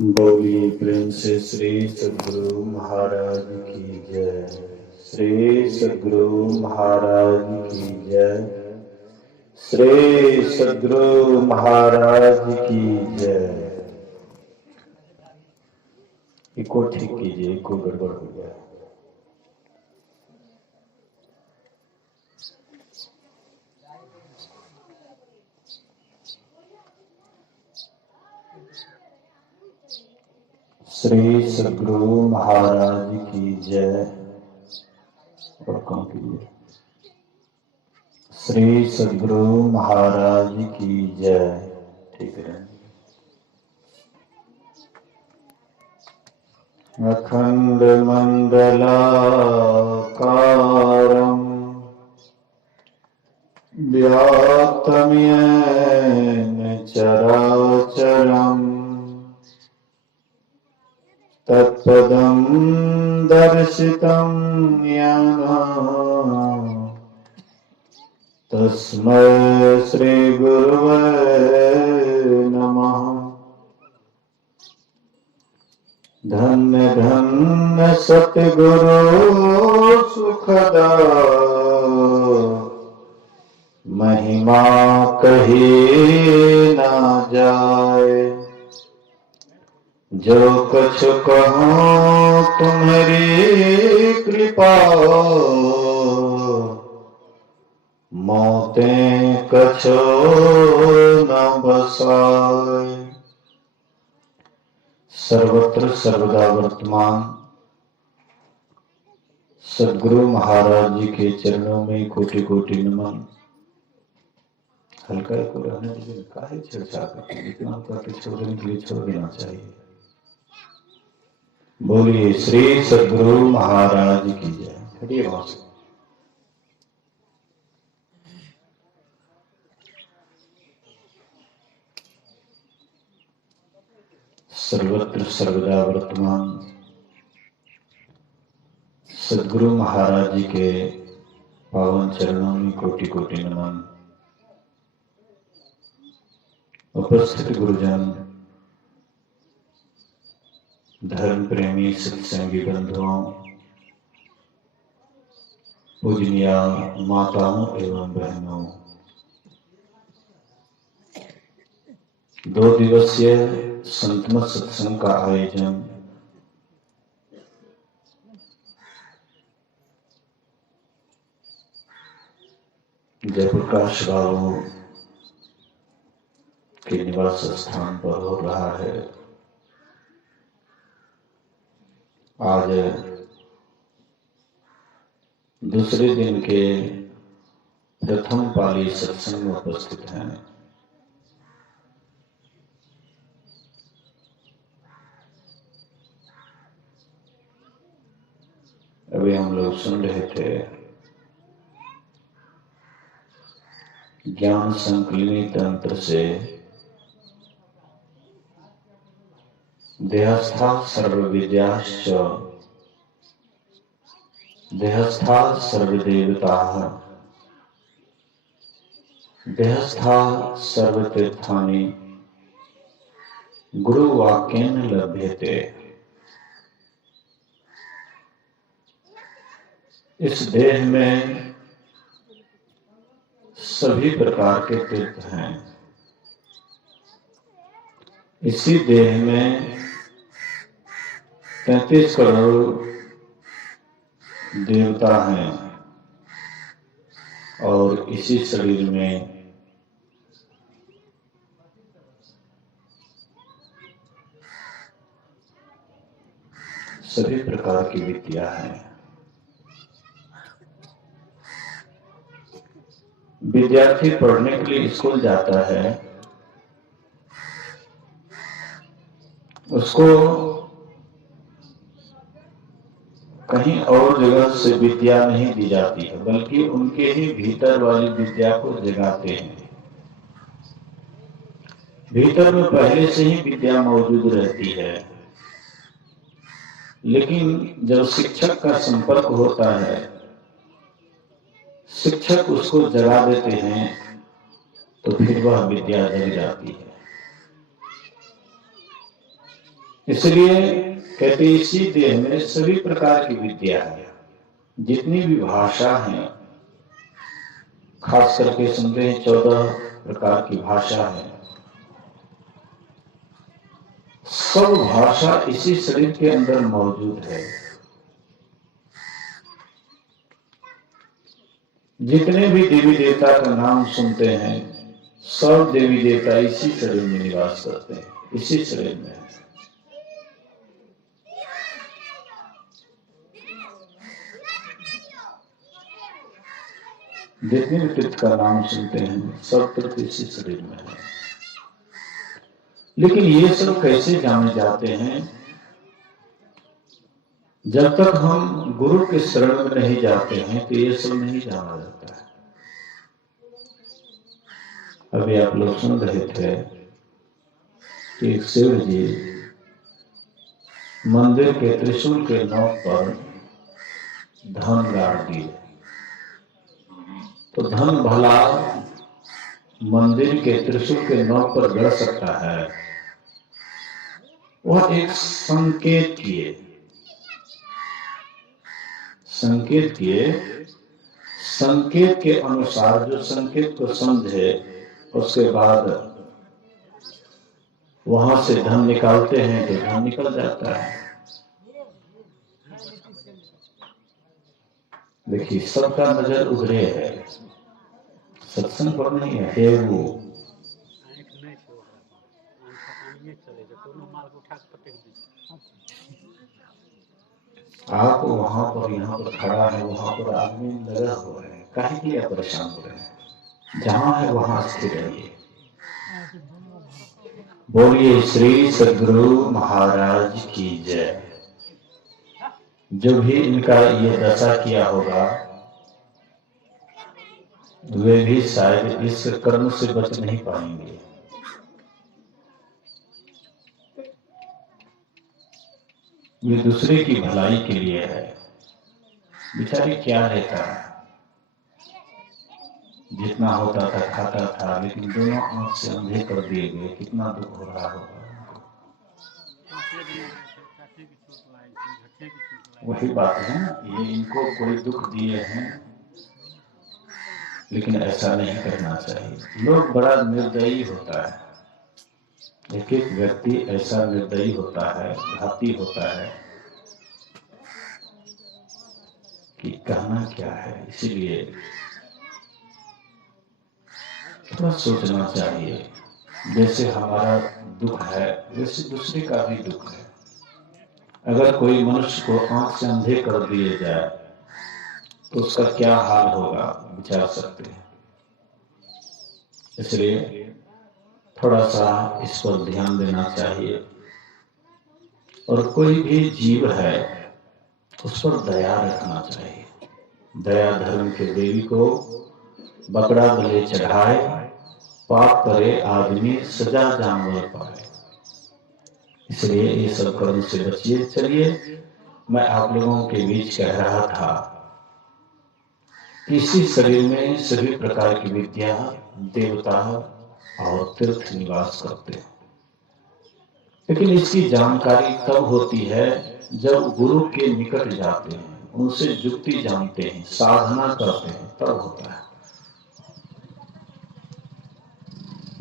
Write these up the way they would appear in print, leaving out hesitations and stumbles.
बोलिए प्रेम से श्री सद्गुरु महाराज की जय। श्री सद्गुरु महाराज की जय। श्री सद्गुरु महाराज की जय। इको ठीक कीजिए, इको गड़बड़ हो गया। श्री सद्गुरु महाराज की जय। और कम कीजिए। श्री सद्गुरु महाराज की जय। ठीक है। अखंड मंडलाकारं व्याप्तं येन चराचरम् तत्पदं दर्शितं येन तस्मै श्री गुरवे नमः। धन्य धन्य सतगुरु सुखदा महिमा कही ना जाए। जो कुछ कहूँ तुम्हारी कृपा मोतें कछो न बसाए। सर्वत्र सर्वदा वर्तमान सद्गुरु महाराज जी के चरणों में कोटि कोटि नमन। हल्का को रहने दीजिए, काहे छेड़छाड़ करते, इतना करके छोड़ने के लिए छोड़ देना चाहिए। बोलिए श्री सद्गुरु महाराज की जय। हरि बोल। सर्वत्र सर्वदा वर्तमान सद्गुरु महाराज जी के पावन चरणों में कोटि कोटि नमन। उपस्थित गुरुजन, धर्म प्रेमी सत्संगी बंधुओं, पूजनीय माताओं एवं बहनों, 2 दिवसीय संतमत सत्संग का आयोजन जयप्रकाश बाबू के निवास स्थान पर हो रहा है। आज दूसरे दिन के प्रथम पाली सत्संग में उपस्थित हैं। अभी हम लोग सुन रहे थे ज्ञान संकलिनी तंत्र से देहस्था सर्वविद्याश्च देहस्था सर्वदेवताः देहस्था सर्वतीर्थानि गुरुवाक्येन लभ्यते। इस देह में सभी प्रकार के तीर्थ हैं। इसी देह में 33 करोड़ देवता हैं और इसी शरीर में सभी प्रकार की विद्या हैं। विद्यार्थी पढ़ने के लिए स्कूल जाता है, उसको कहीं और जगह से विद्या नहीं दी जाती है, बल्कि उनके ही भीतर वाली विद्या को जगाते हैं। भीतर में पहले से ही विद्या मौजूद रहती है, लेकिन जब शिक्षक का संपर्क होता है, शिक्षक उसको जगा देते हैं, तो फिर वह विद्या जग जाती है। इसलिए कहते इसी देह में सभी प्रकार की विद्या है, जितनी भी भाषा है, खास करके सुनते हैं 14 प्रकार की भाषा है। सब भाषा इसी शरीर के अंदर मौजूद है। जितने भी देवी देवता का नाम सुनते हैं, सब देवी देवता इसी शरीर में निवास करते हैं, इसी शरीर में। जितने भी तीर्थ का नाम सुनते हैं, सब तीर्थ इसी शरीर में है। लेकिन ये सब कैसे जाने जाते हैं? जब तक हम गुरु के शरण में नहीं जाते हैं तो ये सब नहीं जाना जाता है। अभी आप लोग सुन रहे थे कि शिव जी मंदिर के त्रिशूल के नोक पर धन गाड़ दिए, तो धन भला मंदिर के त्रिशूल के नोक पर गड़ सकता है? वह एक संकेत किए, संकेत के अनुसार जो संकेत को समझे, उसके बाद वहां से धन निकालते हैं तो धन निकल जाता है। देखिए, सबका नजर उधरे है, सत्संग पर नहीं है। वो आप वहां पर यहाँ पर खड़ा है, वहां पर आदमी लगा हुआ है, काहे के लिए परेशान हो रहे हैं? जहां है वहां स्थिर रहिए। बोलिए श्री सद्गुरु महाराज की जय। जो भी इनका ये दशा किया होगा, वे भी शायद इस कर्म से बच नहीं पाएंगे। ये दूसरे की भलाई के लिए है। बेचारी क्या रहता है, जितना होता था खाता था, लेकिन दोनों आंख से अंधे कर दिए गए। कितना दुख हो रहा होगा। वही बात है ना, ये इनको कोई दुख दिए हैं, लेकिन ऐसा नहीं करना चाहिए। लोग बड़ा निर्दयी होता है, एक एक व्यक्ति ऐसा निर्दयी होता है, घाती होता है कि कहना क्या है। इसीलिए थोड़ा सोचना चाहिए। जैसे हमारा दुख है, वैसे दूसरे का भी दुख है। अगर कोई मनुष्य को आंख से अंधे कर दिए जाए तो उसका क्या हाल होगा, विचार सकते हैं। इसलिए थोड़ा सा इस पर ध्यान देना चाहिए। और कोई भी जीव है, उस पर दया रखना चाहिए। दया धर्म के देवी को बकरा गले चढ़ाए, पाप करे आदमी सजा जानवर पाए। इसलिए ये सब कर्म से बचिए। चलिए, मैं आप लोगों के बीच कह रहा था, इसी शरीर में सभी प्रकार की विद्या, देवता और तीर्थ निवास करते हैं। लेकिन इसकी जानकारी तब होती है जब गुरु के निकट जाते हैं, उनसे युक्ति जानते हैं, साधना करते हैं, तब होता है।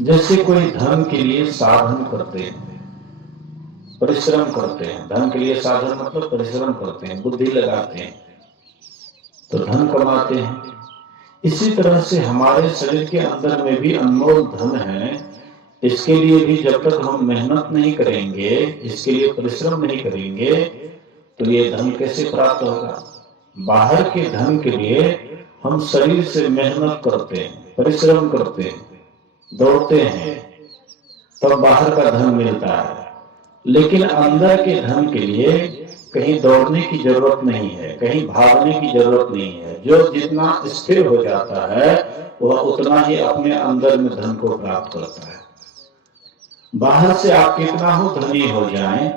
जैसे कोई धन के लिए साधन करते हैं, परिश्रम करते हैं। धन के लिए साधन मतलब परिश्रम करते हैं, बुद्धि लगाते हैं तो धन कमाते हैं। इसी तरह से हमारे शरीर के अंदर में भी अनमोल धन है। इसके लिए भी जब तक हम मेहनत नहीं करेंगे, इसके लिए परिश्रम नहीं करेंगे, तो ये धन कैसे प्राप्त होगा? बाहर के धन के लिए हम शरीर से मेहनत करते हैं, परिश्रम करते हैं, दौड़ते हैं, तब बाहर का धन मिलता है। लेकिन अंदर के धन के लिए कहीं दौड़ने की जरूरत नहीं है, कहीं भागने की जरूरत नहीं है। जो जितना स्थिर हो जाता है, वह उतना ही अपने अंदर में धन को प्राप्त करता है। बाहर से आप कितना हो धनी हो जाएं,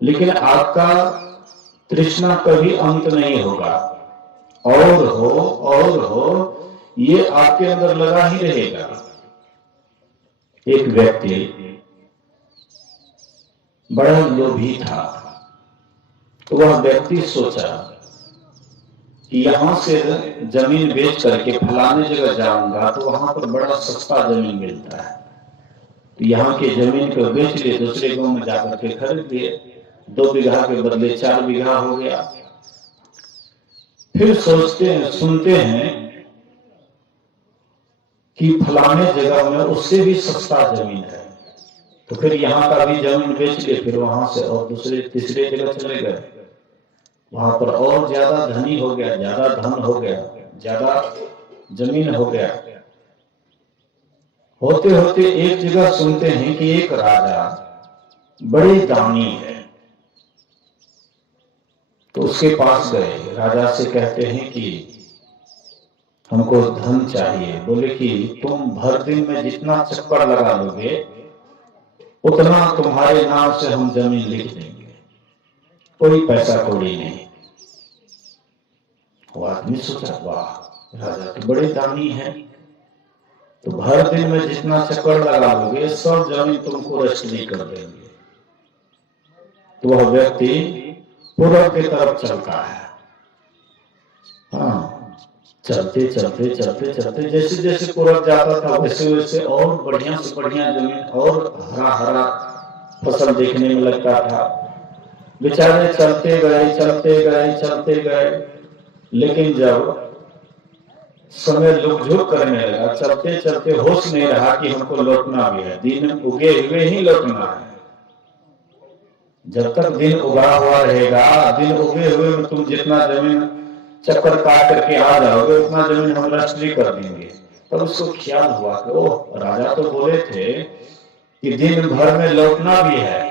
लेकिन आपका तृष्णा कभी अंत नहीं होगा। और हो, ये आपके अंदर लगा ही रहेगा। एक व्यक्ति बड़ा लोभी था। तो वह व्यक्ति सोचा कि यहां से जमीन बेच करके फलाने जगह जाऊंगा तो वहां पर बड़ा सस्ता जमीन मिलता है, तो यहाँ की जमीन को बेच लिए, दूसरे गांव में जाकर के खरीद लिए, 2 बीघा के बदले 4 बीघा हो गया। फिर सोचते हैं, सुनते हैं कि फलाने जगह में उससे भी सस्ता जमीन है, तो फिर यहाँ का भी जमीन बेच लिए, फिर वहां से और दूसरे तीसरे जगह चले गए, वहां पर और ज्यादा धनी हो गया, ज्यादा धन हो गया, ज्यादा जमीन हो गया। होते होते एक जगह सुनते हैं कि एक राजा बड़े दानी है, तो उसके पास गए, राजा से कहते हैं कि हमको धन चाहिए। बोले कि तुम भर दिन में जितना चक्कर लगा लोगे उतना तुम्हारे नाम से हम जमीन लिख देंगे, कोई पैसा कौड़ी नहीं। वो आदमी सोचा, वाह राजा तो बड़े दानी है, तो भर दिन में जितना चक्कर लगा लोगे सब जमीन तुमको रजिस्ट्री कर देंगे। तो वह व्यक्ति पूर्व की तरफ चलता है। हाँ, चलते चलते चलते चलते जैसे जैसे पूर्व जाता था वैसे वैसे और बढ़िया से बढ़िया जमीन और हरा हरा फसल देखने में लगता था। बेचारे चलते गए चलते गए चलते गए, लेकिन जब समय लुक झुक करने लगा, चलते चलते होश नहीं रहा कि हमको लौटना भी है, दिन उगे हुए ही लौटना है। जब तक दिन उगा हुआ रहेगा, दिन उगे हुए में तुम जितना जमीन चक्कर काट करके आ जाओगे उतना जमीन हम रजिस्ट्री कर देंगे। तब उसको ख्याल हुआ कि ओह, राजा तो बोले थे कि दिन भर में लौटना भी है,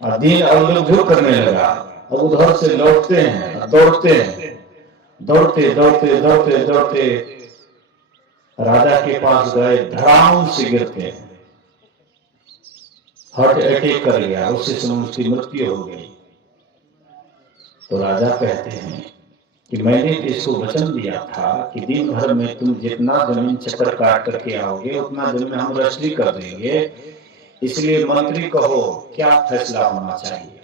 और दिन अब लुक झुक करने लगा, अब उधर से लौटते हैं, दौड़ते हैं, दौड़ते दौड़ते दौड़ते दौड़ते राजा के पास गए, धड़ाम से गिरते हैं, हार्ट अटैक कर गया, उसी समय उसकी मृत्यु हो गई। तो राजा कहते हैं कि मैंने इसको वचन दिया था कि दिन भर में तुम जितना जमीन चक्कर काट करके आओगे उतना जमीन हम रजिस्ट्री कर देंगे, इसलिए मंत्री कहो क्या फैसला होना चाहिए,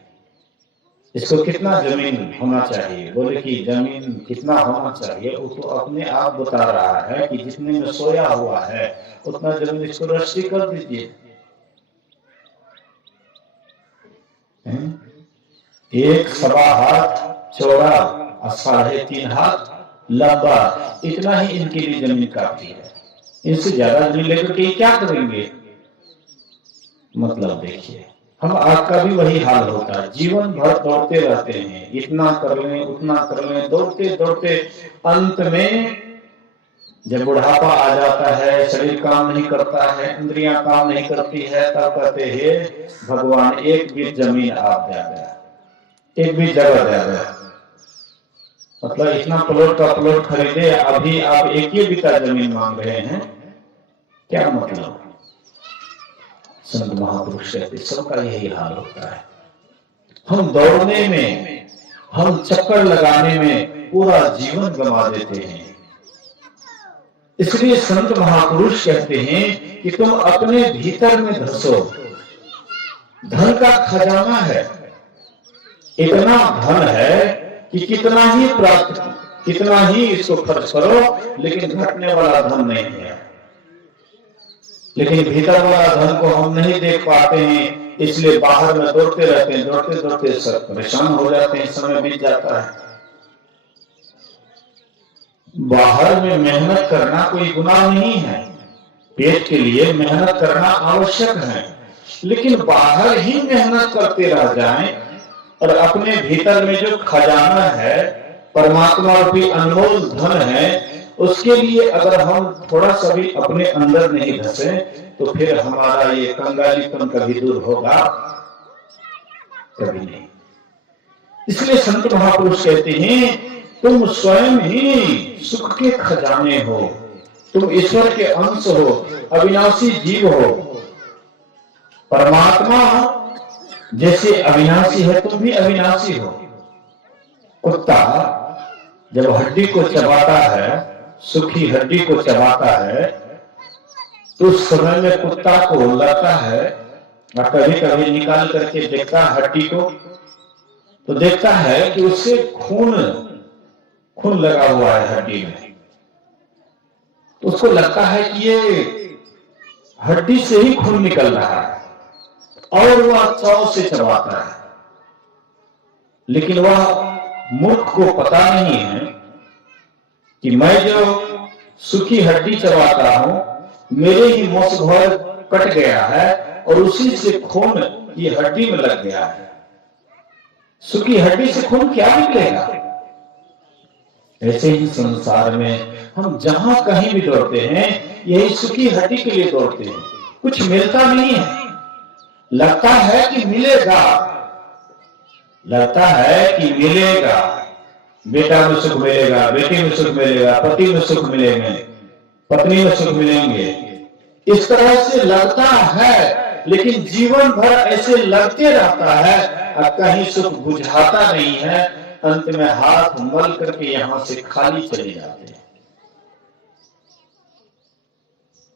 इसको कितना जमीन होना चाहिए। बोले कि जमीन कितना होना चाहिए वो तो अपने आप बता रहा है कि जितने में सोया हुआ है उतना जमीन इसको रजिस्ट्री कर दीजिए। एक 1.25 हाथ चौड़ा और 3.5 हाथ लंबा, इतना ही इनके लिए जमीन काफी है, इससे ज्यादा जमीन लेकर के क्या करेंगे। मतलब देखिए, हम आपका भी वही हाल होता है, जीवन भर दौड़ते रहते हैं, इतना कर लें उतना कर लें, दौड़ते दौड़ते अंत में जब बुढ़ापा आ जाता है, शरीर काम नहीं करता है, इंद्रियां काम नहीं करती है, तब कहते हैं भगवान एक भी जमीन आप दे दे, एक भी जगह दे दे। मतलब इतना प्लॉट का प्लॉट खरीदे, अभी आप एक ही बीता जमीन मांग रहे हैं, क्या मतलब। संत महापुरुष कहते सबका यही हाल होता है, हम दौड़ने में, हम चक्कर लगाने में पूरा जीवन गंवा देते हैं। इसलिए संत महापुरुष कहते हैं कि तुम अपने भीतर में धसो, धन का खजाना है, इतना धन है कि कितना ही प्राप्त, कितना ही इसको खर्च करो, लेकिन घटने वाला धन नहीं है। लेकिन भीतर वाला धन को हम नहीं देख पाते हैं, इसलिए बाहर में दौड़ते रहते हैं, दौड़ते दौड़ते सब परेशान हो जाते हैं, समय बीत जाता है। बाहर में मेहनत करना कोई गुनाह नहीं है, पेट के लिए मेहनत करना आवश्यक है, लेकिन बाहर ही मेहनत करते रह जाएं और अपने भीतर में जो खजाना है, परमात्मा रूपी अनमोल धन है, उसके लिए अगर हम थोड़ा सा भी अपने अंदर नहीं धसे तो फिर हमारा ये कंगालीपन कभी दूर होगा, कभी नहीं। इसलिए संत महापुरुष कहते हैं तुम स्वयं ही सुख के खजाने हो, तुम ईश्वर के अंश हो, अविनाशी जीव हो। परमात्मा जैसे अविनाशी है तुम भी अविनाशी हो। कुत्ता जब हड्डी को चबाता है, सूखी हड्डी को चबाता है, तो उस समय में कुत्ता को लगता है और कभी कभी निकाल करके देखता है हड्डी को, तो देखता है कि उससे खून खून लगा हुआ है हड्डी में। तो उसको लगता है कि ये हड्डी से ही खून निकल रहा है, और वह चाव से चबाता है। लेकिन वह मूर्ख को पता नहीं है कि मैं जो सूखी हड्डी चबाता हूं, मेरे ही मुंह भर कट गया है और उसी से खून ये हड्डी में लग गया है। सूखी हड्डी से खून क्या निकलेगा? ऐसे ही संसार में हम जहां कहीं भी दौड़ते हैं, यही सूखी हड्डी के लिए दौड़ते हैं। कुछ मिलता नहीं है, लगता है कि मिलेगा, लगता है कि मिलेगा, बेटा में सुख मिलेगा, बेटी में सुख मिलेगा, पति में सुख मिलेंगे, पत्नी में सुख मिलेंगे, इस तरह से लगता है। लेकिन जीवन भर ऐसे लगते रहता है और कहीं सुख बुझाता नहीं है। अंत में हाथ मल करके यहां से खाली चले जाते हैं।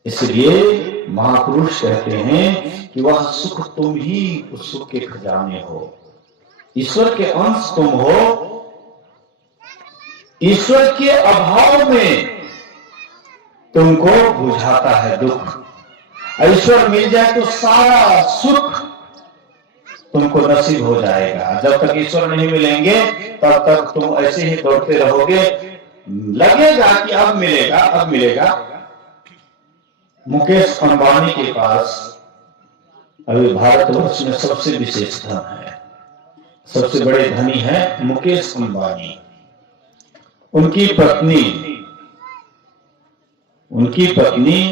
इसलिए महापुरुष कहते हैं कि वह सुख तुम ही उस सुख के खजाने हो, ईश्वर के अंश तुम हो। ईश्वर के अभाव में तुमको बुझाता है दुख। ईश्वर मिल जाए तो सारा सुख तुमको नसीब हो जाएगा। जब तक ईश्वर नहीं मिलेंगे तब तक तुम ऐसे ही दौड़ते रहोगे, लगेगा कि अब मिलेगा, अब मिलेगा। मुकेश अंबानी के पास अभी भारतवर्ष में सबसे विशेष धन है, सबसे बड़े धनी है मुकेश अंबानी। उनकी पत्नी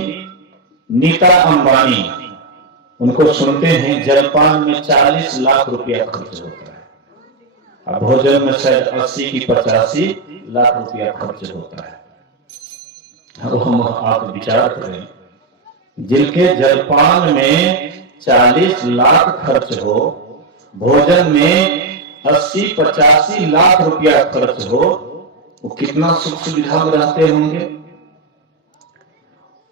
नीता अंबानी, उनको सुनते हैं जलपान में 40 लाख रुपया खर्च होता है, अब भोजन में शायद 80 की 85 लाख रुपया खर्च होता है। अब हम आप विचार करें, जिनके जलपान में 40 लाख खर्च हो, भोजन में 80-85 लाख रुपया खर्च हो, वो कितना सुख सुविधा में रहते होंगे।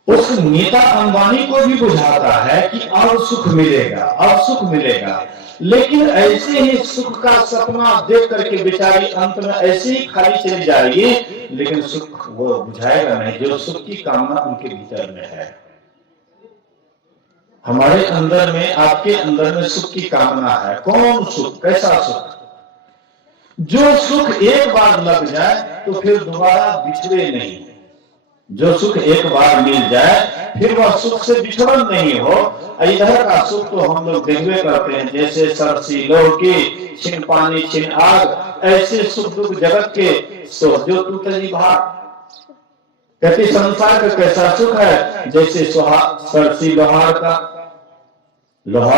उस नीता अंबानी को भी बुझाता है कि अब सुख मिलेगा, अब सुख मिलेगा। लेकिन ऐसे ही सुख का सपना देख करके बेचारी अंत में ऐसे ही खाली चली जाएगी, लेकिन सुख वो बुझाएगा नहीं जो सुख की कामना उनके भीतर में है। हमारे अंदर में, आपके अंदर में सुख की कामना है। कौन सुख? कैसा सुख? जो सुख एक बार लग जाए तो फिर दोबारा बिछड़े नहीं। जो सुख एक बार मिल जाए फिर वह सुख से बिछड़न नहीं हो। इधर का सुख तो हम लोग देखते करते हैं, जैसे सरसी लौकी, छिन पानी छिन आग, ऐसे सुख दुख जगत के सो जो तू तेरी भाग। कहते संसार का कैसा सुख है? जैसे सरसी लोहार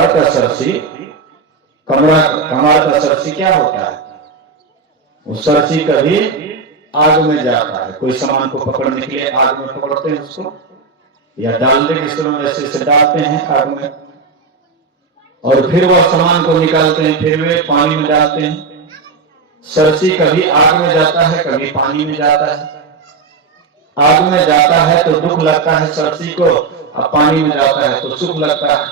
का सरसी, कमार का सरसी क्या होता है? वो सरसी कभी आग में जाता है। कोई सामान को पकड़ने के लिए आग में पकड़ते हैं उसको, या डालने के समय ऐसे डालते हैं आग में, और फिर वह सामान को निकालते हैं, फिर वे पानी में डालते हैं। सरसी कभी आग में जाता है, कभी पानी में जाता है। आग में जाता है तो दुख लगता है सरसी को, और पानी में जाता है तो सुख लगता है।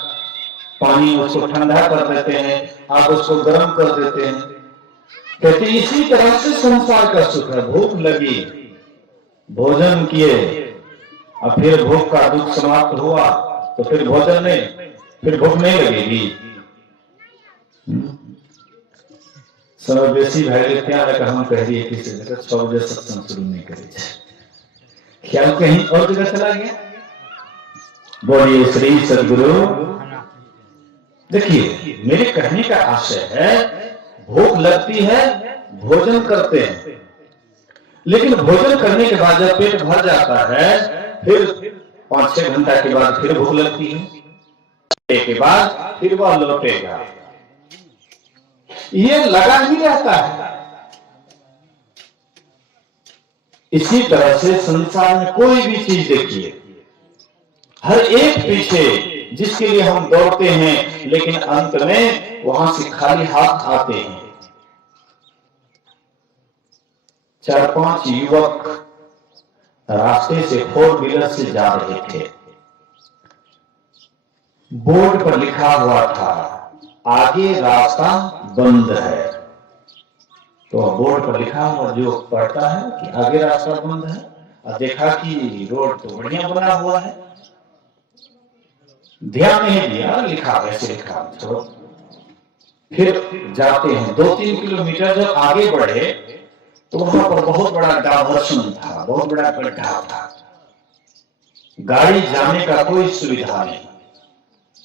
पानी उसको ठंडा कर देते हैं, आग उसको गर्म कर देते हैं। कहते इसी तरह से संसार का सुख है। भूख लगी, भोजन किए, और फिर भूख का दुख समाप्त हुआ तो फिर भोजन नहीं, फिर भूख नहीं लगेगी। समावेशी भाई क्या लगा, हम कह रही है किसी जगह 6 बजे सत्संग शुरू नहीं करी, ख्याल कहीं और जगह चला गया। बोलिए श्री सदगुरु। देखिए, मेरे कहने का आशय है, भूख लगती है, भोजन करते हैं, लेकिन भोजन करने के बाद जब पेट भर जाता है, फिर 5-6 घंटा के बाद फिर भूख लगती है, के बाद फिर वह लौटेगा। ये लगा ही रहता है। इसी तरह से संसार में कोई भी चीज देखिए, हर एक पीछे जिसके लिए हम दौड़ते हैं, लेकिन अंत में वहां से खाली हाथ आते हैं। 4-5 युवक रास्ते से 4 व्हीलर से जा रहे थे। बोर्ड पर लिखा हुआ था आगे रास्ता बंद है। तो बोर्ड पर लिखा हुआ जो पढ़ता है कि आगे रास्ता बंद है, और देखा कि रोड तो बढ़िया बना हुआ है, ध्यान नहीं दिया, लिखा वैसे लिखा, छोड़ो। फिर जाते हैं 2-3 किलोमीटर जब आगे बढ़े तो वहां पर बहुत बड़ा डायवर्सन था, बहुत बड़ा गड्ढा था, गाड़ी जाने का कोई सुविधा नहीं,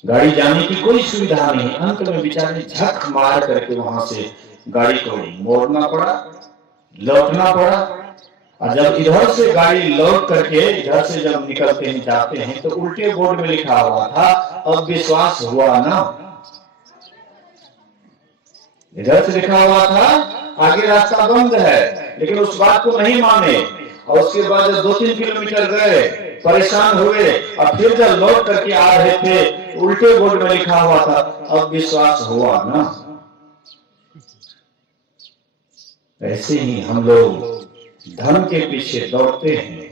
गाड़ी जाने की कोई सुविधा नहीं। अंत में बेचारे झक मार करके वहां से गाड़ी को मोड़ना पड़ा, लौटना पड़ा। और जब इधर से गाड़ी लौट करके इधर से जब निकलते हैं जाते हैं तो उल्टे बोर्ड में लिखा हुआ था अब विश्वास हुआ ना। इधर से लिखा हुआ था आगे रास्ता बंद है, लेकिन उस बात को नहीं माने। और उसके बाद जब 2-3 किलोमीटर गए, परेशान हुए, और फिर जब लौट करके आ रहे थे उल्टे बोर्ड में लिखा हुआ था अब विश्वास हुआ ना। ऐसे ही हम लोग धन के पीछे दौड़ते हैं,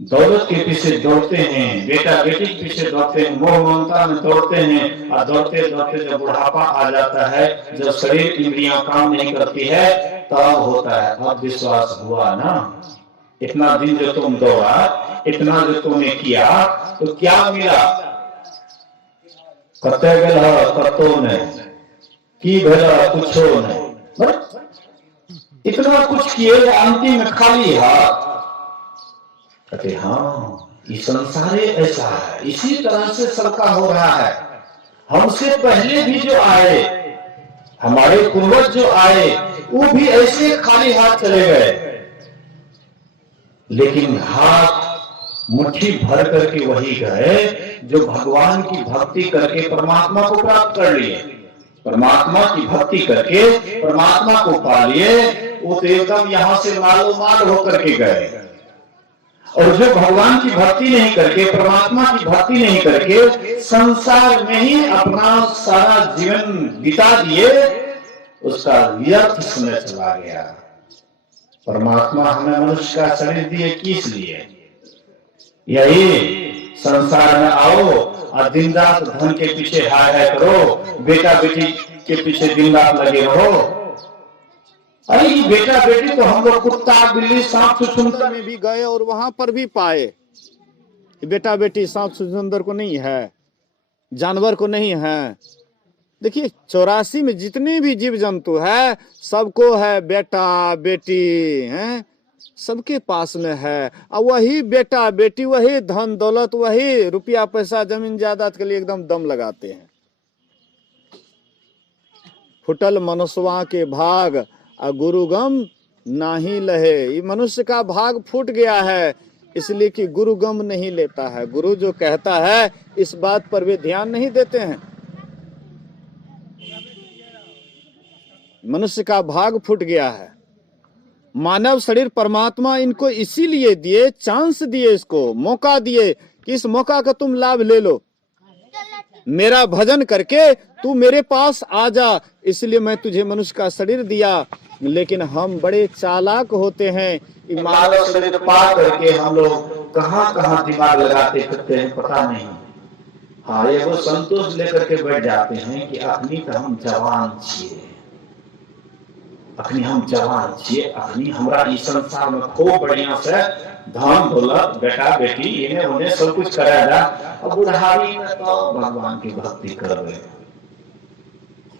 दौलत के पीछे दौड़ते हैं, बेटा बेटी के पीछे दौड़ते हैं, मोह ममता में दौड़ते हैं, और दौड़ते दौड़ते जब बुढ़ापा आ जाता है, जब शरीर इंद्रियां काम नहीं करती है, तब होता है अब विश्वास हुआ ना। इतना दिन जो तुम दौड़ा, इतना जो तुमने किया, तो क्या मिला? कते गल कतो ने की भेला कुछो नहीं, इतना कुछ किए अंतिम में खाली हाथ। कहते हाँ, ये संसार ऐसा है, इसी तरह से सबका हो रहा है। हमसे पहले भी जो आए, हमारे पूर्वज जो आए, वो भी ऐसे खाली हाथ चले गए, लेकिन हाथ मुट्ठी भर करके वही गए जो भगवान की भक्ति करके परमात्मा को प्राप्त कर लिए, परमात्मा की भक्ति करके परमात्मा को पा लिए। वो तो एकदम यहां से मालो माल होकर के गए। और जो भगवान की भक्ति नहीं करके, परमात्मा की भक्ति नहीं करके संसार में ही अपना सारा जीवन बिता दिए, उसका व्यर्थ समय चला गया। परमात्मा हमें मनुष्य का शरीर दिए किस लिए? यही संसार में आओ और दिन रात धन के पीछे हाय हाय करो, बेटा बेटी के पीछे दिन रात लगे रहो। अरे ये बेटा बेटी तो हम लोग कुत्ता बिल्ली सांप सुंदर में भी गए और वहां पर भी पाए। बेटा बेटी सांप सुंदर को नहीं है, जानवर को नहीं है। देखिए 84 में जितने भी जीव जंतु है सबको है बेटा बेटी, हैं सबके पास में है। और वही बेटा बेटी, वही धन दौलत, वही रुपया पैसा जमीन जायदाद के लिए एकदम दम लगाते हैं। फुटल मनुष्यवा के भाग आ गुरुगम नाही लहे। ये मनुष्य का भाग फूट गया है इसलिए कि गुरुगम नहीं लेता है। गुरु जो कहता है इस बात पर वे ध्यान नहीं देते हैं। मनुष्य का भाग फूट गया है। मानव शरीर परमात्मा इनको इसीलिए दिए, चांस दिए, इसको मौका दिए कि इस मौका का तुम लाभ ले लो, मेरा भजन करके तू मेरे पास आ जा, इसलिए मैं तुझे मनुष्य का शरीर दिया। लेकिन हम बड़े चालाक होते हैं, मानव शरीर पा करके हम लोग कहां कहां दिमाग लगाते फिरते हैं पता नहीं। हाँ, ये वो संतोष लेकर के बैठ जाते हैं कि अखनी तो हम जवान छिए, अखनी हम जवान छिए, अखनी हमरा इस संसार में खूब बढ़िया से धन दौलत बेटा बेटी इन्हें उन्हें सब कुछ कराया। अब बुढ़ारी में तो भगवान की भक्ति कर रहे हैं,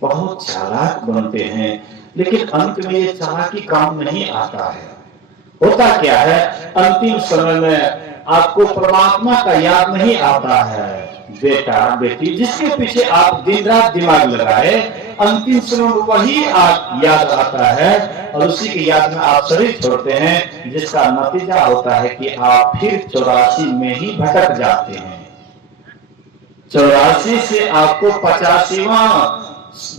बहुत चालाक बनते हैं, लेकिन अंत में ये चालाकी काम नहीं आता है। होता क्या है, अंतिम समय में आपको परमात्मा का याद नहीं आता है। बेटा बेटी जिसके पीछे आप दिन रात दिमाग लगाए, अंतिम समय में वही आप याद आता है, और उसी की याद में आप शरीर छोड़ते हैं, जिसका नतीजा होता है कि आप फिर 84 में ही भटक जाते हैं। 84 से आपको 85वां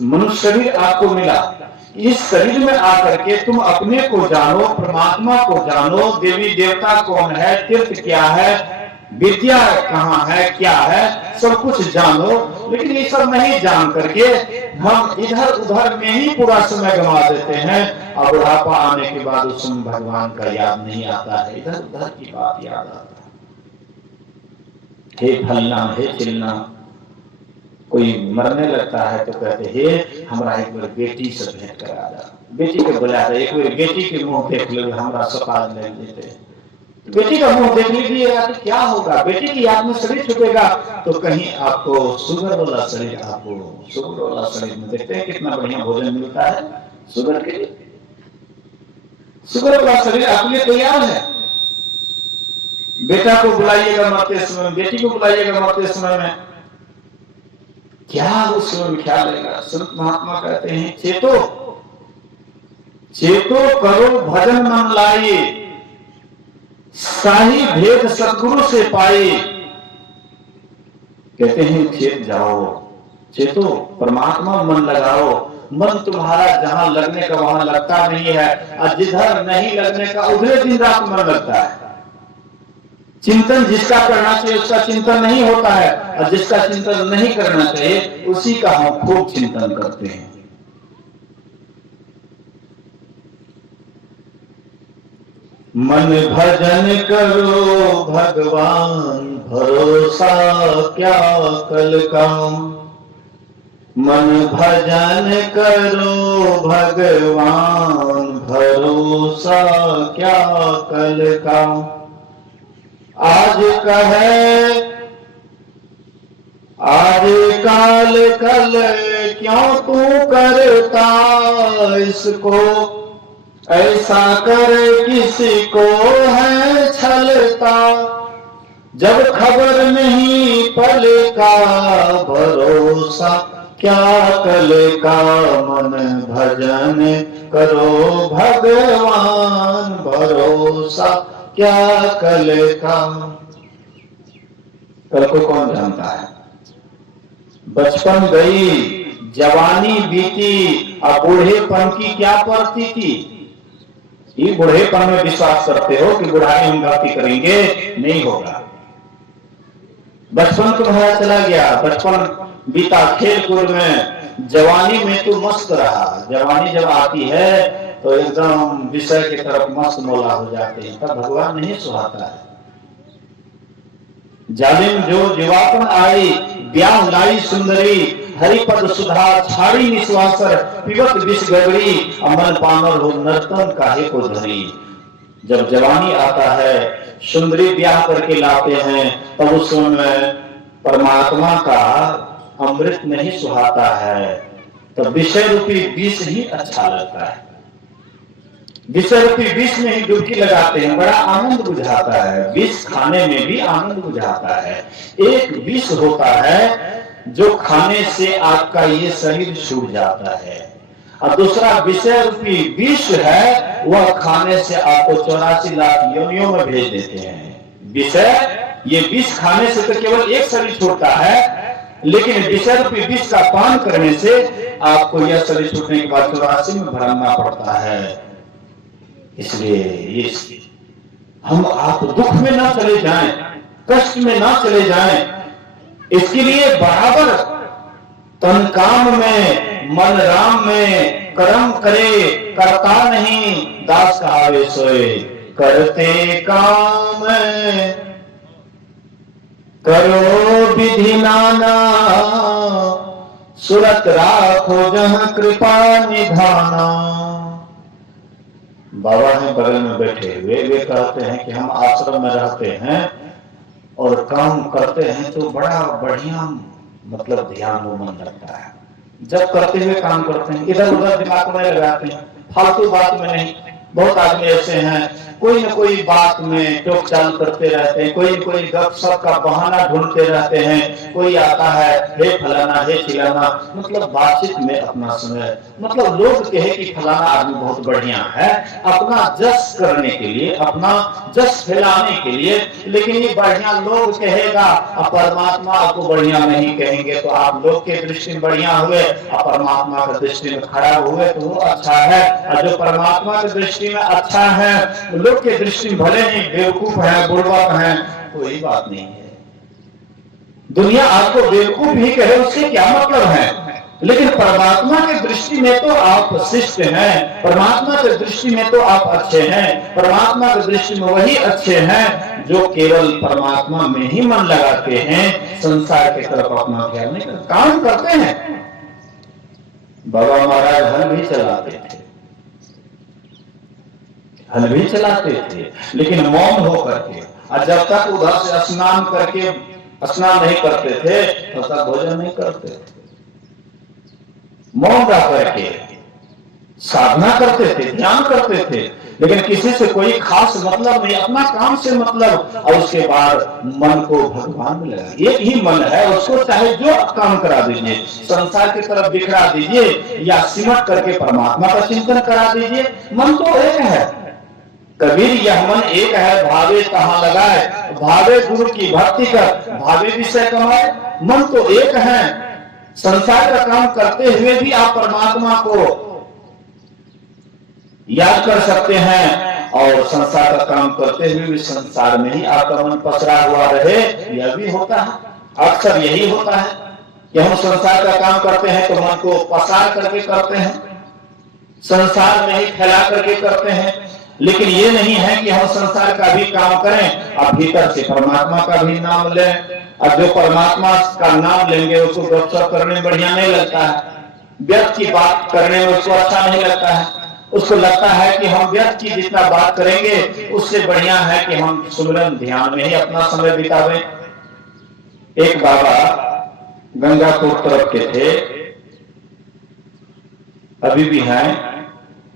मनुष्य शरीर आपको मिला। इस शरीर में आकर के तुम अपने को जानो, परमात्मा को जानो, देवी देवता कौन है, तीर्थ क्या है, विद्या कहाँ है, क्या है, सब कुछ जानो। लेकिन ये सब नहीं जान करके हम इधर उधर में ही पूरा समय गंवा देते हैं, और बुढ़ापा आने के बाद उस समय भगवान का याद नहीं आता है, इधर उधर की बात याद आता है। हे फलना, हे चिलना। कोई मरने लगता है तो कहते हे हमरा एक बार बेटी से भेंट करा दा, बेटी के बुला दे, एक बार बेटी के मुंह देख लो, हमरा सपाद ले देते। बेटी का मुंह देख लीजिएगा तो क्या होगा, बेटी की याद में शरीर छूटेगा तो कहीं आपको शुगर वाला शरीर, आपको शुगर वाला शरीर में देखते हैं कितना बढ़िया भोजन मिलता है शुगर के लिए। शुगर वाला शरीर आपके लिए तैयार है। बेटा को बुलाइएगा मरते समय, बेटी को बुलाइएगा मरते समय में, क्या उस समय में ख्याल लेगा। संत महात्मा कहते हैं चेतो चेतो करो भजन मन लाइए, शाही भेद सतगुरु से पाए। कहते हैं चेत जाओ, चेतो परमात्मा मन लगाओ। मन तुम्हारा जहां लगने का वहां लगता नहीं है, और जिधर नहीं लगने का उधर दिन रात मन लगता है। चिंतन जिसका करना चाहिए उसका चिंतन नहीं होता है, और जिसका चिंतन नहीं करना चाहिए उसी का हम खूब चिंतन करते हैं। मन भजन करो भगवान भरोसा क्या कल काम, मन भजन करो भगवान भरोसा क्या कल काम। आज कहे आज काल कल क्यों तू करता इसको, ऐसा कर किसी को है छलता। जब खबर नहीं पल का भरोसा क्या कल का, मन भजन करो भगवान भरोसा क्या कल का। कल को कौन जानता है। बचपन गई, जवानी बीती, और बूढ़ेपन की क्या परिस्थिति। ये बूढ़ेपन में विश्वास करते हो कि बुढ़ाई में गलती करेंगे, नहीं होगा। बचपन तुम्हारा चला गया, बचपन बीता खेल कूद में, जवानी में तू मस्त रहा। जवानी जब आती है तो एकदम विषय की तरफ मस्त मौला हो जाते हैं, तब भगवान नहीं सुहाता है। जालिम जो जीवापन आई, ब्याह लाई सुंदरी, हरिपद सुधा छाड़ी निश्वासर, पिबत विष गगड़ी, अमन पामर हो नर्तन काहे को धरी। जब जवानी आता है, सुंदरी ब्याह करके लाते हैं, तब उस समय परमात्मा का अमृत नहीं सुहाता है, तो विषय रूपी विष ही अच्छा लगता है। विषय रूपी विष में ही डुबकी लगाते हैं, बड़ा आनंद बुझाता है। विष खाने में भी आनंद बुझाता है। एक विष होता है जो खाने से आपका ये शरीर छूट जाता है, और दूसरा विषय रूपी विष है, वह खाने से आपको 84 लाख योनियों में भेज देते हैं। विषय, ये विष खाने से तो केवल एक शरीर छूटता है, लेकिन विषय रूपी विष का पान करने से आपको यह शरीर छूटने के बाद 84 में भरना पड़ता है। इसलिए ये हम आप दुख में ना चले जाएं, कष्ट में ना चले जाएं, इसके लिए बराबर तन काम में मन राम में कर्म करे, करता नहीं दास कहावे सोए। करते काम करो विधि नाना, सुरत राखो जहां कृपा निधाना। बाबा हैं बगल में बैठे हुए, वे कहते हैं कि हम आश्रम में रहते हैं और काम करते हैं तो बड़ा बढ़िया मतलब ध्यान वो मन लगता है। जब करते हुए काम करते हैं, इधर उधर दिमाग में लगाते हैं, फालतू बात में नहीं। बहुत आदमी ऐसे हैं, कोई न कोई बात में टोक चाल करते रहते हैं, कोई न कोई गपशप का बहाना ढूंढते रहते हैं। कोई आता है, हे फलाना, हे चिलाना, मतलब बातचीत में अपना समय, मतलब लोग कहे कि फलाना आदमी बहुत बढ़िया है, अपना जस करने के लिए, अपना जस फैलाने के लिए। लेकिन ये बढ़िया लोग कहेगा और परमात्मा आपको बढ़िया नहीं कहेंगे, तो आप लोग के दृष्टि में बढ़िया हुए और परमात्मा की दृष्टि में खराब हुए, तो वो अच्छा है। और जो परमात्मा की दृष्टि में अच्छा है, लोग के दृष्टि में भले ही बेवकूफ है, बुड़बक है, कोई बात नहीं है। दुनिया आपको बेवकूफ ही कहे, उससे क्या मतलब है। लेकिन परमात्मा की दृष्टि में तो आप शिष्ट हैं, परमात्मा की दृष्टि में तो आप अच्छे हैं, परमात्मा की दृष्टि में वही अच्छे हैं जो केवल परमात्मा में ही मन लगाते हैं, संसार की तरफ अपना ख्याल नहीं करते, काम करते हैं। बाबा महाराज हल भी चलाते थे, हल भी चलाते थे, लेकिन मौन होकर के, और जब तक उधर से स्नान करके स्नान नहीं करते थे तब तक भोजन नहीं करते थे, मौन रह करके साधना करते थे, ध्यान करते थे, लेकिन किसी से कोई खास मतलब नहीं, अपना काम से मतलब। और उसके बाद मन को भगवान में लगा, एक ही मन है, उसको चाहे जो काम करा दीजिए, संसार की तरफ बिखरा दीजिए या सिमट करके परमात्मा का चिंतन करा दीजिए, मन तो एक है। कबीर यह मन एक है, भावे कहां लगाए, भावे गुरु की भक्ति कर, भावे विषय कमाए। मन तो एक है, संसार का काम करते हुए भी आप परमात्मा को याद कर सकते हैं, और संसार का काम करते हुए भी संसार में ही आपका मन पसरा हुआ रहे, यह भी होता है। अक्सर यही होता है कि हम संसार का काम करते हैं तो मन को पसार करके करते हैं, संसार में ही फैला करके करते हैं, लेकिन ये नहीं है कि हम संसार का भी काम करें और भीतर से परमात्मा का भी नाम लें। और जो परमात्मा का नाम लेंगे उसको गपशप करने में बढ़िया नहीं लगता है, व्यर्थ की बात करने में उसको अच्छा नहीं लगता है, उसको लगता है कि हम व्यर्थ की जितना बात करेंगे उससे बढ़िया है कि हम सुमिरन ध्यान में ही अपना समय बितावें। एक बाबा गंगापुर तरफ के थे, अभी भी हैं,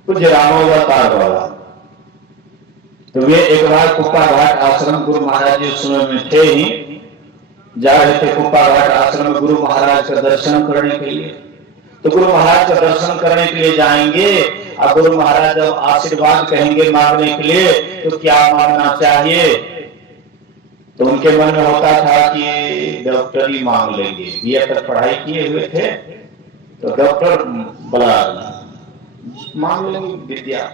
कुछ रामावतार वाला। तो वे एक बार कुप्पा घाट आश्रम, गुरु महाराज जी उस समय में थे ही, जा रहे थे कुप्पा घाट आश्रम में गुरु महाराज का दर्शन करने के लिए। तो गुरु महाराज का दर्शन करने के लिए जाएंगे और गुरु महाराज जब आशीर्वाद कहेंगे मांगने के लिए तो क्या मांगना चाहिए, तो उनके मन में होता था कि डॉक्टरी मांग लेंगे, बीए तक पढ़ाई किए हुए थे तो डॉक्टर बना मांग लेंगे विद्या।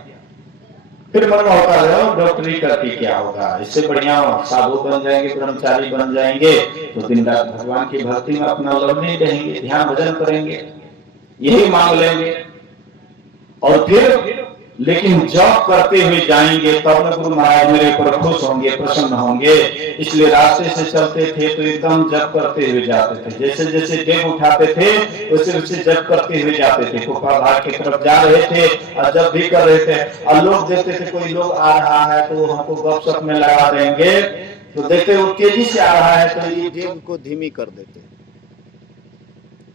फिर मन में होता है डॉक्टरी करके क्या होगा, इससे बढ़िया साधु बन जाएंगे, ब्रह्मचारी बन जाएंगे, तो दिन रात भगवान की भक्ति में अपना लग्न रहेंगे, ध्यान भजन करेंगे, यही मांग लेंगे। और फिर लेकिन जॉब करते हुए जाएंगे तब न गुरु महाराज मेरे ऊपर खुश होंगे, प्रसन्न होंगे। इसलिए रास्ते से चलते थे तो एकदम जप करते हुए जाते थे, जैसे जैसे डेग उठाते थे वैसे वैसे जप करते हुए जाते थे। कुप्पा घाट की तरफ जा रहे थे और जब भी कर रहे थे और लोग देखते थे कोई लोग आ रहा है तो हमको गपशप में लगा देंगे, तो देखते वो तेजी से आ रहा है तो ये डेग को धीमी कर देते,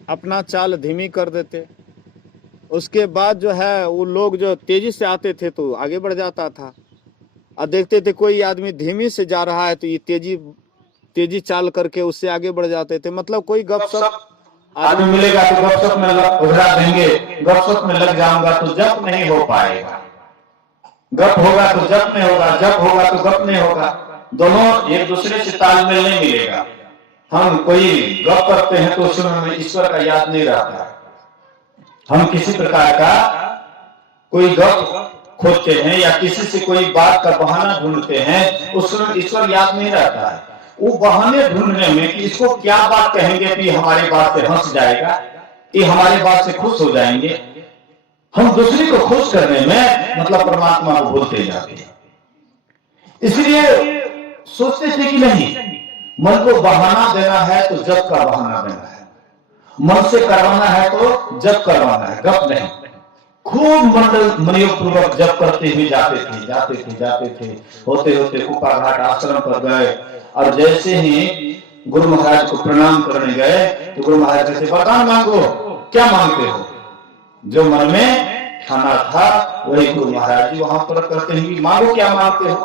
अपना चाल धीमी कर देते। उसके बाद जो है वो लोग जो तेजी से आते थे तो आगे बढ़ जाता था, और देखते थे कोई आदमी धीमी से जा रहा है तो ये तेजी चाल करके उससे आगे बढ़ जाते थे। मतलब कोई गपशप आदमी मिलेगा तो गपशप में उधरा देंगे, गपशप में लग जाऊंगा तो जप नहीं हो पाएगा, गप होगा तो जप नहीं होगा, जप होगा तो गप नहीं होगा, दोनों एक दूसरे से तालमेल नहीं मिलेगा। हम कोई गप करते हैं तो उसमें हमें ईश्वर का याद नहीं रहता, हम किसी प्रकार का कोई गप खोजते हैं या किसी से कोई बात का बहाना ढूंढते हैं, उसमें ईश्वर याद नहीं रहता है। वो बहाने ढूंढने में कि इसको क्या बात कहेंगे कि हमारी बात से हंस जाएगा, कि हमारी बात से खुश हो जाएंगे, हम दूसरे को खुश करने में मतलब परमात्मा को भूलते जाते हैं। इसलिए सोचते थे कि नहीं, मन को बहाना देना है तो जप का बहाना देना है, मन से करवाना है तो जप करवाना है, गप नहीं। खूब मनयोग पूर्वक जप करते हुए जाते थे, होते होते कुप्पा घाट आश्रम पर गए और जैसे ही गुरु महाराज को प्रणाम करने गए तो गुरु महाराज कहते वरदान मांगो, क्या मांगते हो? जो मन में ठाना था वही गुरु महाराज जी वहां पर कहते हैं मांगो, क्या मांगते हो?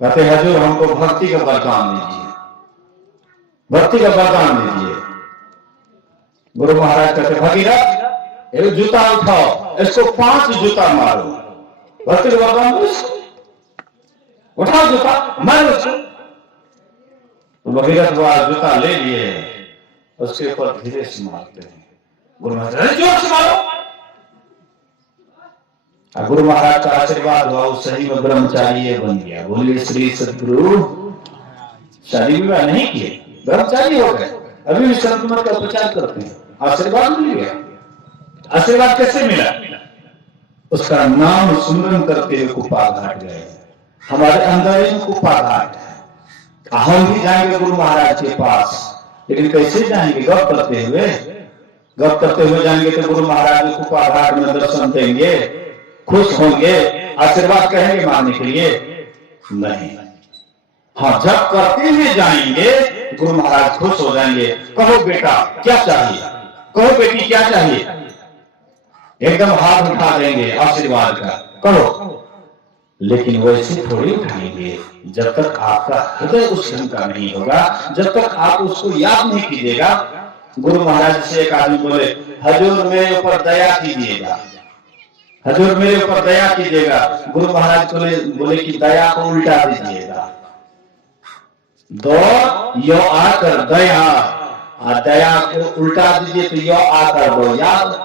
कहते हजूर हमको भक्ति का वरदान दीजिए, भक्ति का वरदान दीजिए। गुरु महाराज कहते भगीरथ एक जूता उठाओ, इसको 5 जूता मारो, भक्ति का वरदान उठाओ जूता मारो उसको। तो भगीरथ वह जूता ले लिए, उसके ऊपर धीरे से मारते हैं। गुरु महाराज जोर से मारो, गुरु महाराज का आशीर्वाद हुआ, उस सही में ब्रह्मचारी बन गया। बोलिए श्री सद्गुरु। शादी विवाह नहीं किए, ब्रह्मचारी हो गए। अभी भी संक्रमण का उपचार करते हैं, आशीर्वाद मिल गया। आशीर्वाद कैसे मिला? उसका नाम सुमरन करते हुए कुप्पा घाट गए। हमारे अंदर ही कुप्पा घाट है। हम भी जाएंगे गुरु महाराज के पास, लेकिन कैसे जाएंगे? गप करते हुए। गप करते हुए जाएंगे तो गुरु महाराज कुप्पा घाट में दर्शन देंगे, खुश होंगे, आशीर्वाद कहेंगे मानने के लिए? नहीं। हाँ, जब करते हुए जाएंगे गुरु महाराज खुश हो जाएंगे। कहो बेटा क्या चाहिए, कहो बेटी क्या चाहिए, एकदम हाथ उठा देंगे आशीर्वाद का, कहो। लेकिन वैसे थोड़ी उठाएंगे जब तक आपका हृदय उस ढंग का नहीं होगा, जब तक आप उसको याद नहीं कीजिएगा। गुरु महाराज से एक आदमी बोले, हजूर मेरे ऊपर दया कीजिएगा, हजूर मेरे ऊपर दया कीजिएगा। गुरु महाराज बोले कि दया को उल्टा दीजिएगा। दो यो आकर दया, और दया को उल्टा दीजिए तो यो आकर दो याद।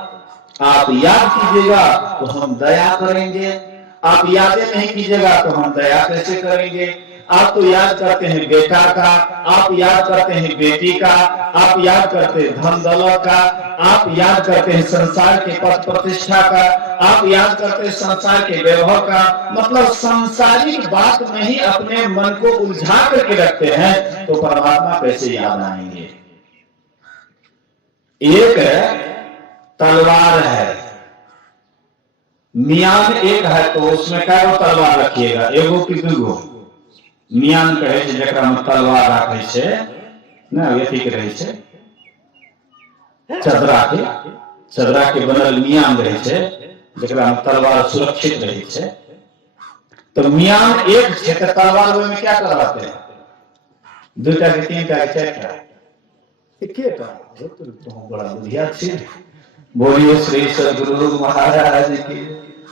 आप याद कीजिएगा तो हम दया करेंगे, आप यादें नहीं कीजिएगा तो हम दया कैसे करेंगे? आप तो याद करते हैं बेटा का, आप याद करते हैं बेटी का, आप याद करते हैं धन दौलत का, आप याद करते हैं संसार के पद प्रतिष्ठा का, आप याद करते हैं संसार के वैभव का। मतलब सांसारिक बात में ही अपने मन को उलझा करके रखते हैं, तो परमात्मा कैसे याद आएंगे? एक तलवार है, मियान एक है, तो उसमें क्या तलवार रखिएगा? एगो की दूगो? मियान कहे छै जकरा में तलवार राखे छै ना, अथी के रहे छै चदरा के बनल मियान रहे छै जकरा में तलवार सुरक्षित रहे छै। तो मियान एक छै तो तलवार में क्या करवाते हैं? दूटा के तीनटा के चारटा एकेटा। तो बड़ा बुधिया छै। बोलिए श्री सदगुरु महाराज की।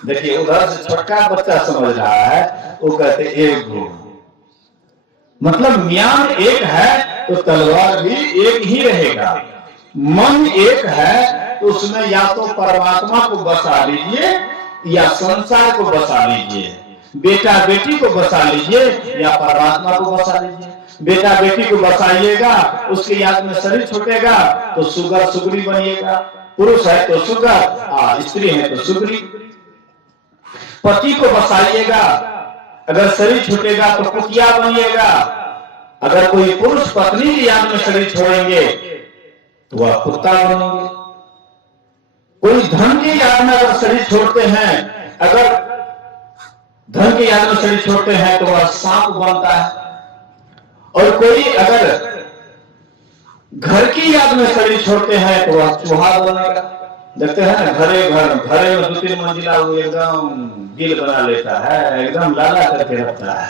देखिए उधर से छोटा बच्चा समझ रहा है, वो कहते एक गो। मतलब म्यान एक है तो तलवार भी एक ही रहेगा। मन एक है तो उसमें या तो परमात्मा को बसा लीजिए या संसार को बसा लीजिए, बेटा बेटी को बसा लीजिए या परमात्मा को बसा लीजिए। बेटा बेटी को बसाइएगा, उसकी याद में शरीर छूटेगा तो सुगर सुगरी बनिएगा। पुरुष है तो सुगर, स्त्री है तो सुगरी। पति को बसाइएगा, अगर शरीर छूटेगा तो कुतिया बनिएगा। अगर कोई पुरुष पत्नी की याद में शरीर छोड़ेंगे तो वह कुत्ता बनेंगे। कोई धन की याद में अगर शरीर छोड़ते हैं, अगर धन की याद में शरीर छोड़ते हैं तो वह सांप बनता है। और कोई अगर घर की याद में शरीर छोड़ते हैं तो वह चूहा बनेगा। देखते हैं ना, घरे में 2-3 मंजिला वो एकदम गिल बना लेता है, एकदम लाला करके रखता है।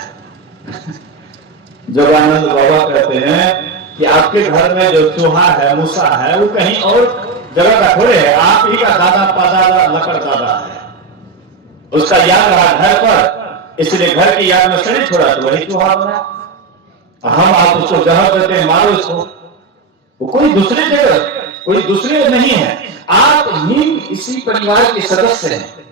जोगानंद बाबा कहते हैं कि आपके घर में जो चूहा है, मूसा है, वो कहीं और जगह का थोड़े है, आप ही का दादा पदादा लकड़ दादा है। उसका याद रहा घर पर, इसलिए घर की याद में शरीर छोड़ा तो वही चूहा बना। हम आप उसको जहर देते हैं, मारो उसको, वो कोई दूसरी जगह, कोई दूसरे नहीं है। आप ही इसी परिवार के सदस्य हैं।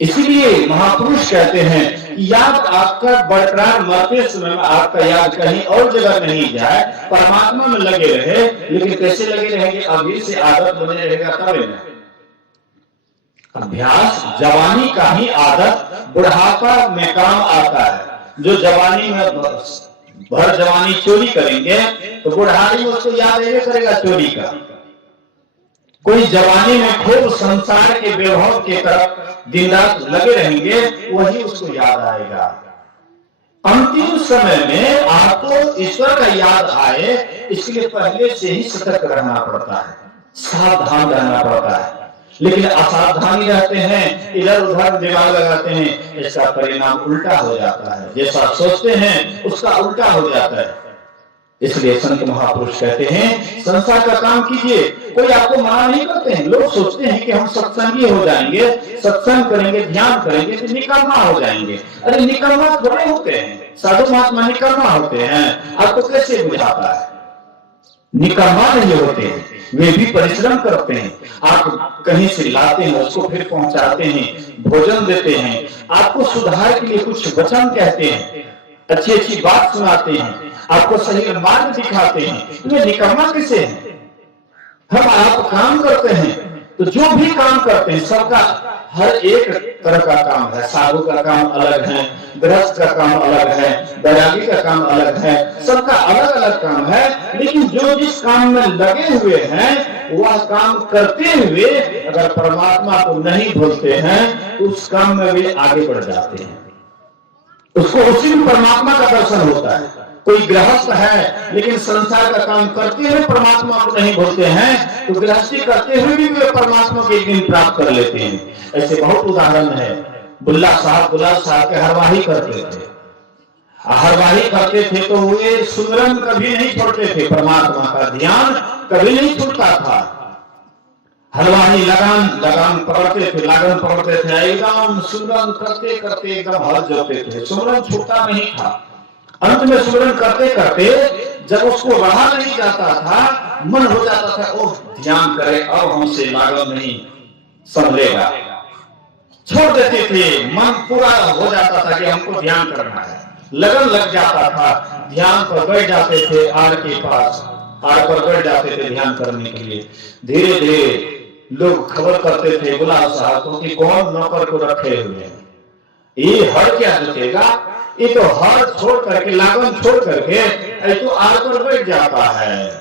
इसीलिए महापुरुष कहते हैं याद आपका बरकरार मरते समय में आपका याद कहीं और जगह नहीं जाए, परमात्मा में लगे रहे। लेकिन कैसे लगे रहेंगे? अभी से आदत बने रहेगा तब ना। अभ्यास जवानी का ही आदत बुढ़ापा में काम आता है। जो जवानी में भर जवानी चोरी करेंगे तो बुढ़ापे में उसको याद नहीं करेगा चोरी का। कोई जवानी में खूब संसार के वैभव के तरफ दिन रात लगे रहेंगे, वही उसको याद आएगा। अंतिम समय में आपको ईश्वर का याद आए, इसलिए पहले से ही सतर्क रहना पड़ता है, सावधान रहना पड़ता है। लेकिन असावधानी रहते हैं, इधर उधर दिमाग लगाते हैं, इसका परिणाम उल्टा हो जाता है। जैसा सोचते हैं उसका उल्टा हो जाता है। इसलिए संत महापुरुष कहते हैं संसार का काम कीजिए। कोई आपको मना नहीं करते हैं। लोग सोचते हैं कि हम सत्संगी हो जाएंगे, सत्संग करेंगे, ध्यान करेंगे तो निकम्मा हो जाएंगे। अरे निकम्मा थोड़े होते हैं, साधु महात्मा निकम्मा होते हैं। आपको कैसे बुझाता है? निकम्मा नहीं होते हैं, वे भी परिश्रम करते हैं। आप कहीं से लाते हैं, उसको फिर पहुंचाते हैं, भोजन देते हैं, आपको सुधार के लिए कुछ वचन कहते हैं, अच्छी अच्छी बात सुनाते हैं, आपको सही मार्ग दिखाते हैं, तो ये निकम्मा किसे है? हम आप काम करते हैं तो जो भी काम करते हैं सबका हर एक तरह का काम है। साधु का काम अलग है, गृहस्थ का काम अलग है, बैरागी का काम अलग है, सबका अलग अलग काम है। लेकिन जो जिस काम में लगे हुए हैं वह काम करते हुए अगर परमात्मा को नहीं भूलते हैं तो उस काम में वे आगे बढ़ जाते हैं, उसको उसी में परमात्मा का दर्शन होता है। कोई गृहस्थ है लेकिन संसार का काम करते हुए परमात्मा को नहीं भूलते हैं तो गृहस्थी करते हुए भी वे परमात्मा के दिन प्राप्त कर लेते हैं। ऐसे बहुत उदाहरण है। बुल्ला साहब के हरवाही करते थे, हरवाही करते थे तो वे सुमिरन कभी नहीं छोड़ते थे, परमात्मा का ध्यान कभी नहीं छूटता था। हलवाही लगान पकड़ते थे, लागन पकड़ते थे, एकदम सुमिरन करते करते एकदम हर जोते थे, सुमिरन छूटता नहीं था। अंत में सुमिरन करते करते जब उसको रहा नहीं जाता था, मन हो जाता था ओ ध्यान करे, अब हमसे लागन नहीं संभलेगा, छोड़ देते थे। मन पूरा हो जाता था कि हमको ध्यान करना है, लगन लग जाता था, ध्यान पर बैठ जाते थे। आड़ के पास आड़ पर बैठ जाते थे ध्यान करने के लिए। धीरे धीरे लोग खबर करते थे गुलाब साहब को कि कौन नौकर को रखे हुए हैं, ये हर क्या जुटेगा, ये तो हर छोड़ करके लागन छोड़ करके ये तो आड़ पर बैठ जाता है,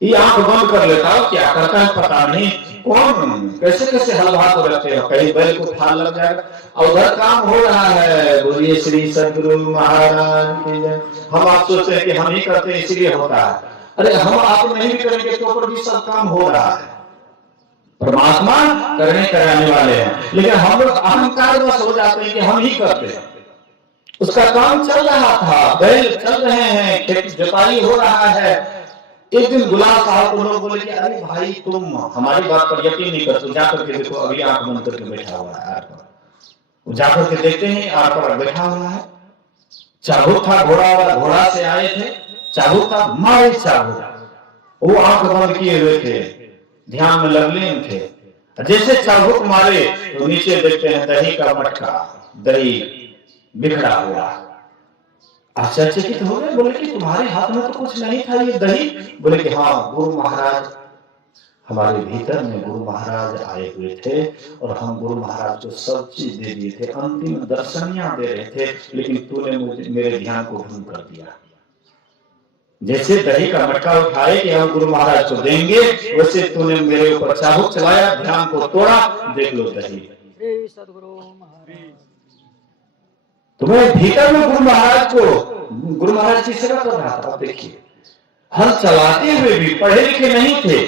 ये आंख बंद कर लेता हो, क्या करता है पता नहीं, कौन कैसे कैसे हलवा को रखते हो, कहीं बैल को फाल लग जाएगा। और उधर काम हो रहा है, बोलिए श्री सदगुरु महाराज की जय। हम आप सोचते हैं कि हम ही करते हैं इसलिए होता है, अरे हम आप नहीं भी करेंगे तो पर भी सब काम हो रहा है। परमात्मा करने कराने वाले हैं, लेकिन हम लोग अहंकार वश हो जाते हैं कि हम ही करते हैं। उसका काम चल रहा था, बैल चल रहे हैं, खेत जुताई हो रहा है। एक दिन गुलाब साहब को लोग बोले कि अरे भाई तुम हमारी बात पर यकीन नहीं करते, जाकर के देखो अभी आंख बंद करके बैठा हुआ है आर पर। जाकर के देखते हैं आर पर बैठा हुआ है, चाबुक था घोड़ा वाला, घोड़ा से आए थे, चाबुक था, मारे चाबुक, वो आंख बंद किए हुए थे, ध्यान में लगलीन थे। जैसे चाबुक मारे तो नीचे देखते हैं दही का मटका, दही बिखरा हुआ। आश्चर्यचकित हो गए, बोले कि तुम्हारे हाथ में तो कुछ नहीं था ये दही? बोले कि हाँ, गुरु महाराज हमारे भीतर में गुरु महाराज आए हुए थे और हम गुरु महाराज को सब चीज दे दिए थे, अंतिम दर्शनियां दे रहे थे, लेकिन तूने मेरे ध्यान को भंग कर दिया। जैसे दही का मटका उठाए कि हम गुरु महाराज को देंगे, वैसे तूने मेरे ऊपर चाबुक चलाया, ध्यान को तोड़ा, देख लो दही। तुम्हें भीतर में गुरु महाराज की सेवा कर रहा था। देखिए हल चलाते हुए भी पढ़े लिखे नहीं थे,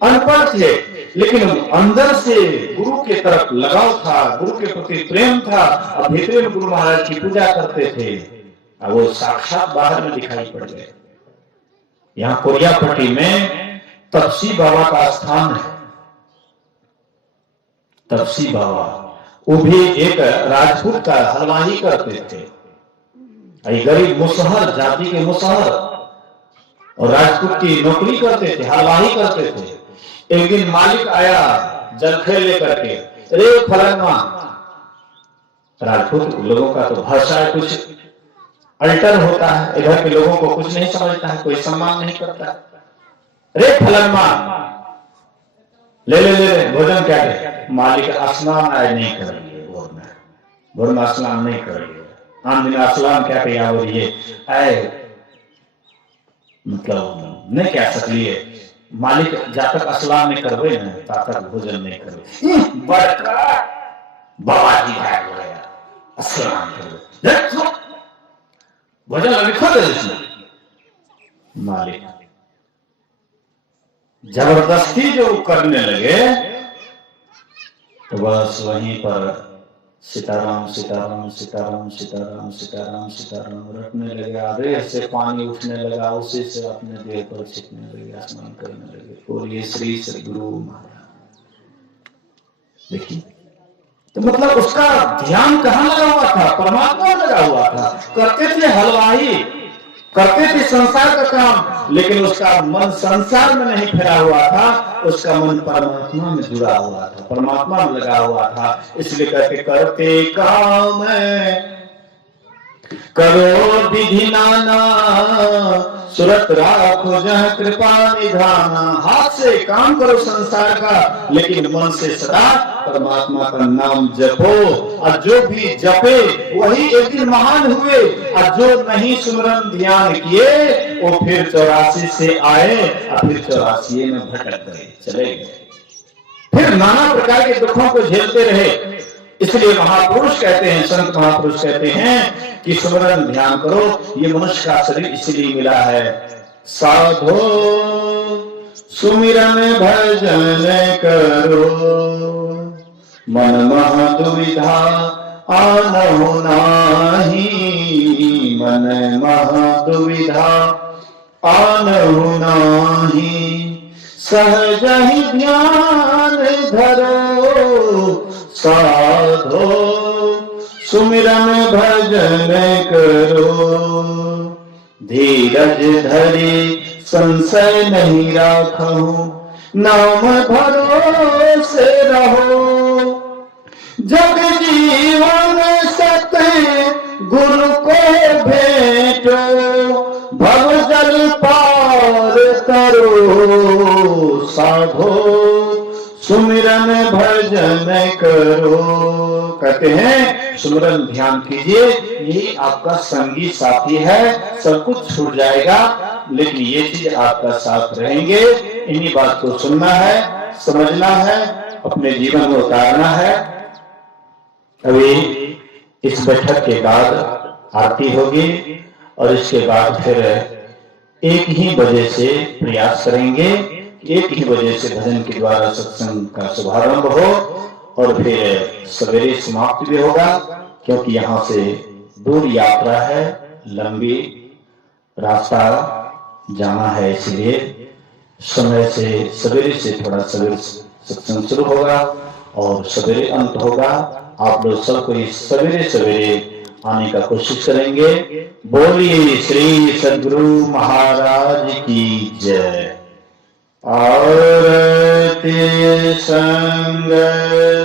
अनपढ़ थे, लेकिन अंदर से गुरु के तरफ लगाव था, गुरु के प्रति प्रेम था, और भीतर में गुरु महाराज की पूजा करते थे। अब वो साक्षात बाहर में दिखाई पड़ गए। यहाँ कोरियापट्टी में तपसी बाबा का स्थान है। तपसी बाबा वो भी एक राजपूत का हलवाही करते थे, गरीब मुसहर जाति के मुसहर, और राजपूत की नौकरी करते थे, हलवाही करते थे। एक दिन मालिक आया जलखे लेकर के, रे फलाना, राजपूत लोगों का तो भाषा कुछ अल्टर होता है, इधर के लोगों को कुछ नहीं समझता है, कोई सम्मान नहीं करता है। रे फलाना ले भोजन क्या दे? मालिक स्नान आज नहीं करेंगे, भोर में स्नान नहीं करेंगे, आम दिन स्नान क्या किया हो रही है, मतलब नहीं कह सकलिए, मालिक जब तक स्नान नहीं करवे ना तब तक भोजन नहीं करवे। बड़का बाबा जी भाग गया, स्नान करो, भोजन लिखो दे। मालिक जबरदस्ती जो करने लगे तो बस वहीं पर सीताराम सीताराम सीताराम सीताराम सीताराम सीताराम रटने लगे। आधे से पानी उठने लगा, उसी से अपने देह पर छिपने लगे, स्नान करने लगे। और ये श्री सदगुरु महाराज देखिए, तो मतलब उसका ध्यान कहाँ लगा हुआ था? परमात्मा लगा हुआ था। करते थे हलवाही, करते थे संसार का काम, लेकिन उसका मन संसार में नहीं फैला हुआ था, उसका मन परमात्मा में जुड़ा हुआ था, परमात्मा में लगा हुआ था। इसलिए करके करते काम करो विधि नाना सुरत राखो जह कृपा निधाना। हाथ से काम करो संसार का, लेकिन मन से सदा परमात्मा का नाम जपो। और जो भी जपे वही एक दिन महान हुए, और जो नहीं सुमरन ध्यान किए वो फिर 84 से आए और फिर 84 में भटक गए, चले गए, फिर नाना प्रकार के दुखों को झेलते रहे। इसलिए महापुरुष कहते हैं, संत महापुरुष कहते हैं कि सुमरन ध्यान करो। ये मनुष्य का शरीर इसलिए मिला है। साधो सुमिरन भजन करो, मन मह दुविधा आनहु नाही, मन मह दुविधा आनहु नाही, सहज ही ध्यान धरो, साधो सुमिरन भजन करो। धीरज धरे संशय नहीं राखो, नाम भरोसे रहो। जग जीवन सत्य गुरु को भेटो, भव जल पार तरो, साधो सुमिरन भजन करो। कहते हैं सुमिरन ध्यान कीजिए, ये आपका संगी साथी है। सब कुछ छूट जाएगा लेकिन ये चीज आपका साथ रहेंगे। इन्हीं बात को सुनना है, समझना है, अपने जीवन में उतारना है। अभी इस बैठक के बाद आरती होगी और इसके बाद फिर 1 ही बजे से प्रयास करेंगे, 1 ही बजे से भजन के द्वारा सत्संग का शुभारंभ हो और फिर सवेरे समाप्ति भी होगा, क्योंकि यहाँ से दूर यात्रा है, लंबी रास्ता जाना है, इसलिए समय से सवेरे से थोड़ा सवेरे सत्संग शुरू होगा और सवेरे अंत होगा। आप लोग सब कोई सवेरे सवेरे आने का कोशिश करेंगे। बोलिए श्री सद्गुरु महाराज की जय। आरती संग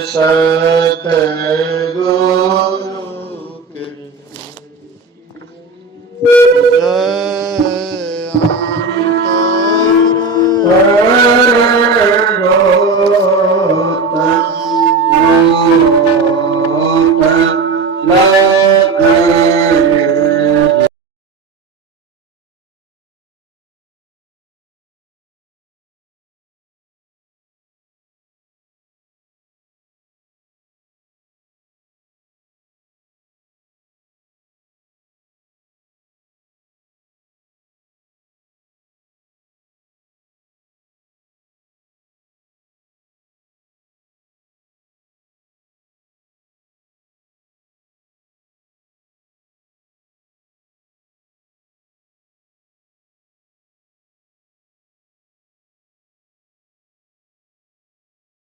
सत